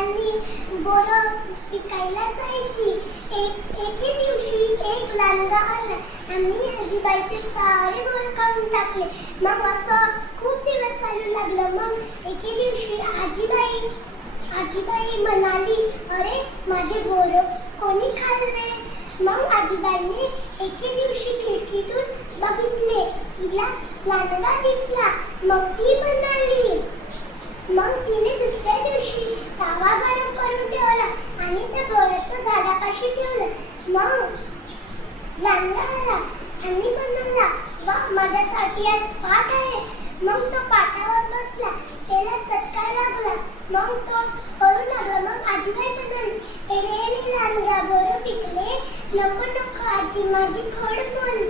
आजीबाईंनी बोरं पिकायला जायची. एके दिवशी एक लांडगा आला आणि आजीबाईचे सारे बोरं काढून टाकले. मग असं खूप दिवस चालू लागलं. मग एके दिवशी आजीबाई म्हणाली, अरे माझे बोरं कोणी खाल्ले? मग आजीबाईने एके दिवशी खिडकीतून बघितले. तिला लांडगा दिसला. मग ती म्हणाली, मग तिने दुसऱ्या दिवशी तवा गरम करून ठेवला आणि त्या बोराच्या झाडापाशी ठेवलं. मग लांडगा आला आणि म्हणाला, वा माझ्यासाठी आज पाट आहे. मग तो पाटावर बसला. त्याला चटका लागला. मग तो करू लागला. मग आजीबाई म्हणाली, अरे लांडगा बोरं पिकले. नको नको आजी, माझी खोड मोड.